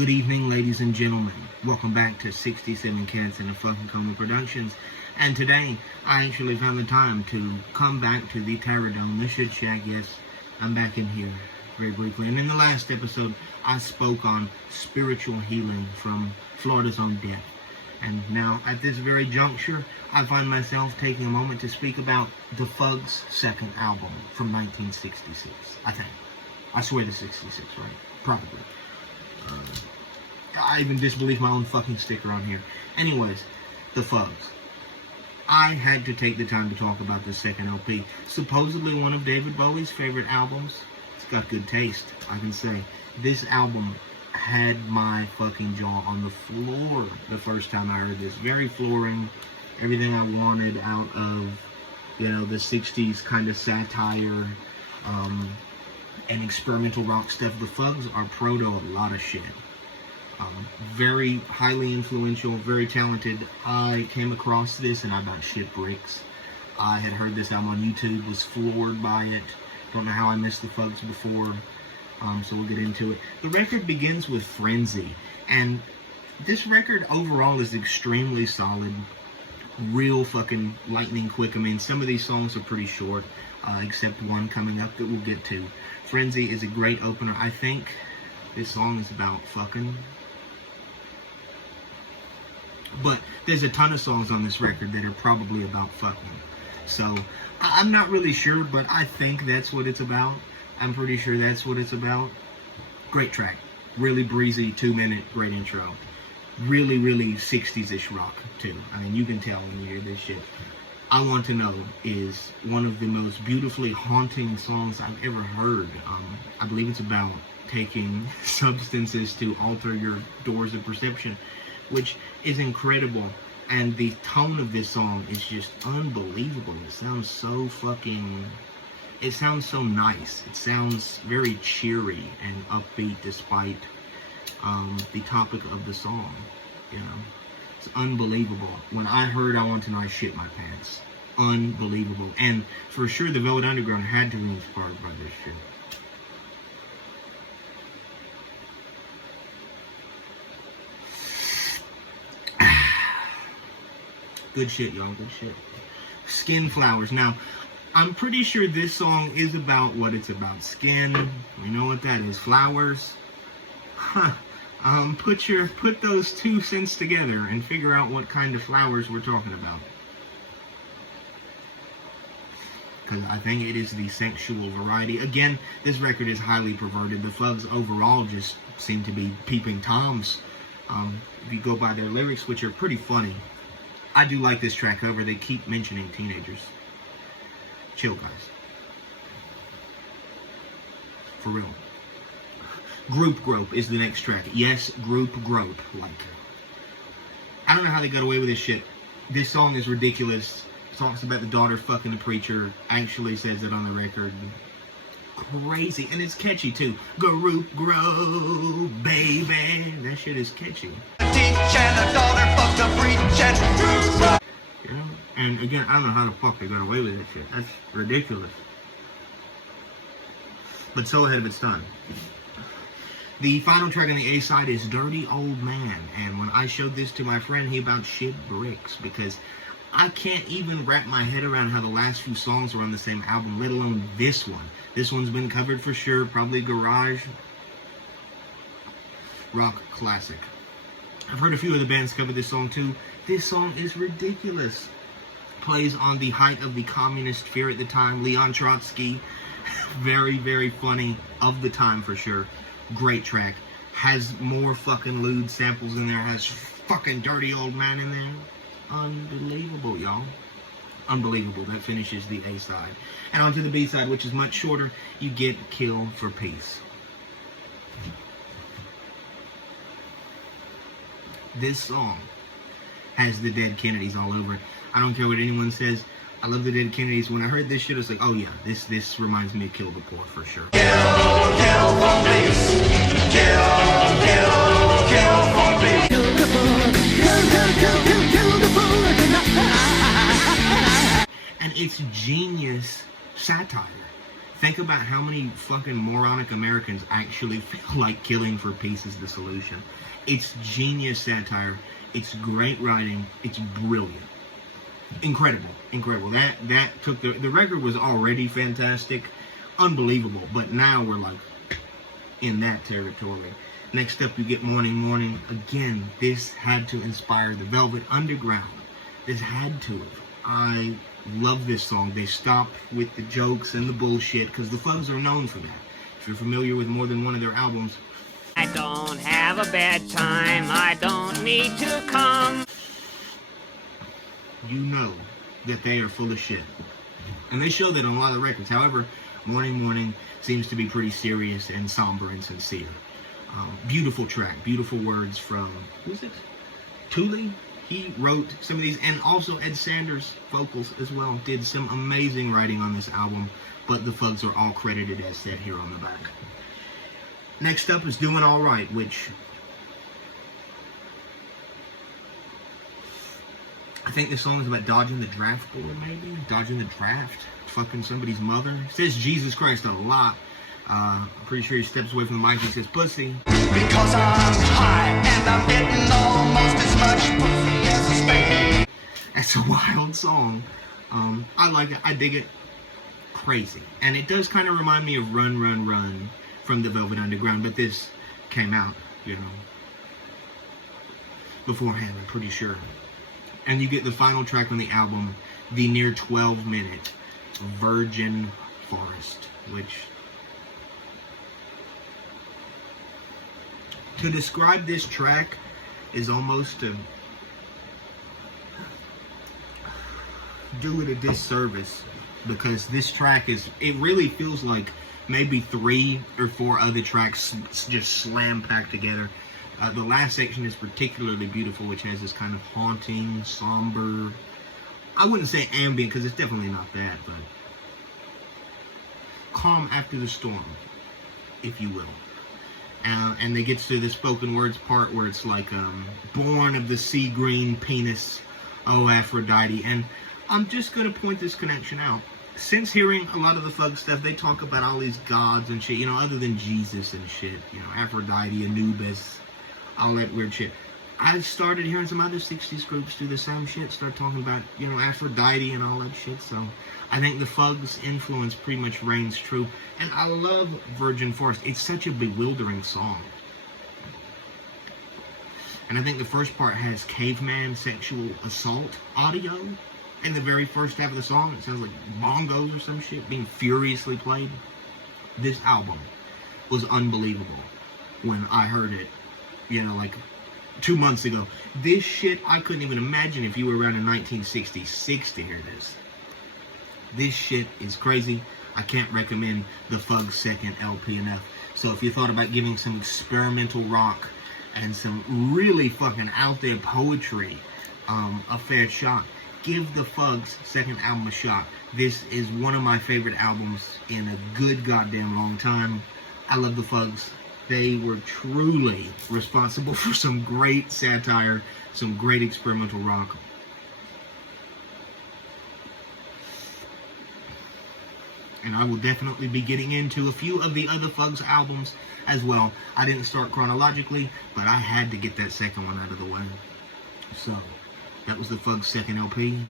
Good evening, ladies and gentlemen. Welcome back to 67 Cats and a Fucking Coma Productions. And today, I actually found the time to come back to the Terradome, the Shit Shack. Yes, I'm back in here very briefly. And in the last episode, I spoke on spiritual healing from Florida's own Death. And now, at this very juncture, I find myself taking a moment to speak about the Fugs' second album from 1966, I think. I swear to 66, right? Probably. I even disbelieve my own fucking sticker on here. Anyways, the Fugs. I had to take the time to talk about the second LP. Supposedly one of David Bowie's favorite albums. It's got good taste, I can say. This album had my fucking jaw on the floor the first time I heard this. Very flooring. Everything I wanted out of, the 60s kind of satire, and experimental rock stuff. The Fugs are proto a lot of shit. Very highly influential, very talented. I came across this and I bought shit bricks. I had heard this album on YouTube, was floored by it. Don't know how I missed the Fugs before, so we'll get into it. The record begins with Frenzy, and this record overall is extremely solid. Real fucking lightning quick. I mean, some of these songs are pretty short, except one coming up that we'll get to. Frenzy is a great opener. I think this song is about fucking. But there's a ton of songs on this record that are probably about fucking. So, I'm not really sure, but I think that's what it's about. I'm pretty sure that's what it's about. Great track. Really breezy, 2-minute, great intro. Really, really 60s-ish rock, too. I mean, you can tell when you hear this shit. I Want to Know is one of the most beautifully haunting songs I've ever heard. I believe it's about taking substances to alter your doors of perception, which is incredible. And the tone of this song is just unbelievable. It sounds so fucking... It sounds so nice. It sounds very cheery and upbeat despite the topic of the song. It's unbelievable. When I heard I Want to Know, I shit my pants. Unbelievable. And for sure, the Velvet Underground had to be inspired by this shit. Good shit, y'all. Good shit. Skin Flowers. Now, I'm pretty sure this song is about what it's about. Skin. You know what that is. Flowers. Huh. Put those 2 cents together and figure out what kind of flowers we're talking about. Because I think it is the sexual variety. Again, this record is highly perverted. The Fugs overall just seem to be peeping toms. If you go by their lyrics, which are pretty funny. I do like this track cover. They keep mentioning teenagers. Chill, guys. For real. Group Grope is the next track. Yes, Group Grope. Like, I don't know how they got away with this shit. This song is ridiculous. Talks about the daughter fucking the preacher. Actually says it on the record. Crazy. And it's catchy, too. Group Grope, baby. That shit is catchy. And again, I don't know how the fuck they got away with that shit. That's ridiculous. But so ahead of its time. The final track on the A-side is Dirty Old Man. And when I showed this to my friend, he about shit bricks. Because I can't even wrap my head around how the last few songs were on the same album, let alone this one. This one's been covered for sure. Probably Garage. Rock classic. I've heard a few of the bands cover this song too. This song is ridiculous. Plays on the height of the communist fear at the time. Leon Trotsky. Very, very funny of the time for sure. Great track. Has more fucking lewd samples in there. Has fucking Dirty Old Man in there. Unbelievable, y'all. Unbelievable. That finishes the A side. And onto the B side, which is much shorter. You get Kill for Peace. This song has the Dead Kennedys all over it. I don't care what anyone says. I love the Dead Kennedys. When I heard this shit, I was like, oh yeah, this reminds me of Kill the Poor for sure. Kill for peace. Kill for peace. Kill the poor. Kill the poor. And it's genius satire. Think about how many fucking moronic Americans actually feel like killing for peace is the solution. It's genius satire. It's great writing. It's brilliant. Incredible. Incredible. That took the record was already fantastic. Unbelievable. But now we're like in that territory. Next up, you get Morning Morning. Again, this had to inspire the Velvet Underground. This had to have. I love this song. They stopped with the jokes and the bullshit because the Fugs are known for that. If you're familiar with more than one of their albums, I don't have a bedtime, I don't need to come. You know that they are full of shit. And they show that on a lot of the records. However, Morning Morning seems to be pretty serious and somber and sincere. Beautiful track, beautiful words from, who's it? Thule? He wrote some of these, and also Ed Sanders' vocals as well. Did some amazing writing on this album, but the Fugs are all credited as said here on the back. Next up is Doing All Right, which I think this song is about dodging the draft board, maybe? Dodging the draft? Fucking somebody's mother? It says Jesus Christ a lot. I'm pretty sure he steps away from the mic and says pussy. Because I'm high and I'm getting almost as much pussy as a spade. That's a wild song. I like it. I dig it. Crazy. And it does kind of remind me of Run, Run, Run from the Velvet Underground, but this came out, you know, beforehand, I'm pretty sure. And you get the final track on the album, the near 12-minute Virgin Forest, which, to describe this track is almost to do it a disservice, because this track it really feels like maybe 3 or 4 other tracks just slam-packed together. The last section is particularly beautiful, which has this kind of haunting, somber, I wouldn't say ambient, because it's definitely not that, but calm after the storm, if you will. And they get to the spoken words part where it's like, born of the sea green penis, oh Aphrodite. And I'm just going to point this connection out. Since hearing a lot of the Fug stuff, they talk about all these gods and shit, you know, other than Jesus and shit, you know, Aphrodite, Anubis, all that weird shit. I started hearing some other 60s groups do the same shit, start talking about, you know, Aphrodite and all that shit, so I think the Fugs' influence pretty much reigns true. And I love Virgin Forest. It's such a bewildering song. And I think the first part has caveman sexual assault audio. In the very first half of the song, it sounds like bongos or some shit being furiously played. This album was unbelievable when I heard it, you know, like 2 months ago. This shit, I couldn't even imagine if you were around in 1966 to hear this. This shit is crazy. I can't recommend the Fugs' second LP enough. So if you thought about giving some experimental rock and some really fucking out there poetry a fair shot, give the Fugs' second album a shot. This is one of my favorite albums in a good goddamn long time. I love the Fugs. They were truly responsible for some great satire, some great experimental rock. And I will definitely be getting into a few of the other Fugs albums as well. I didn't start chronologically, but I had to get that second one out of the way. So, that was the Fugs' second LP.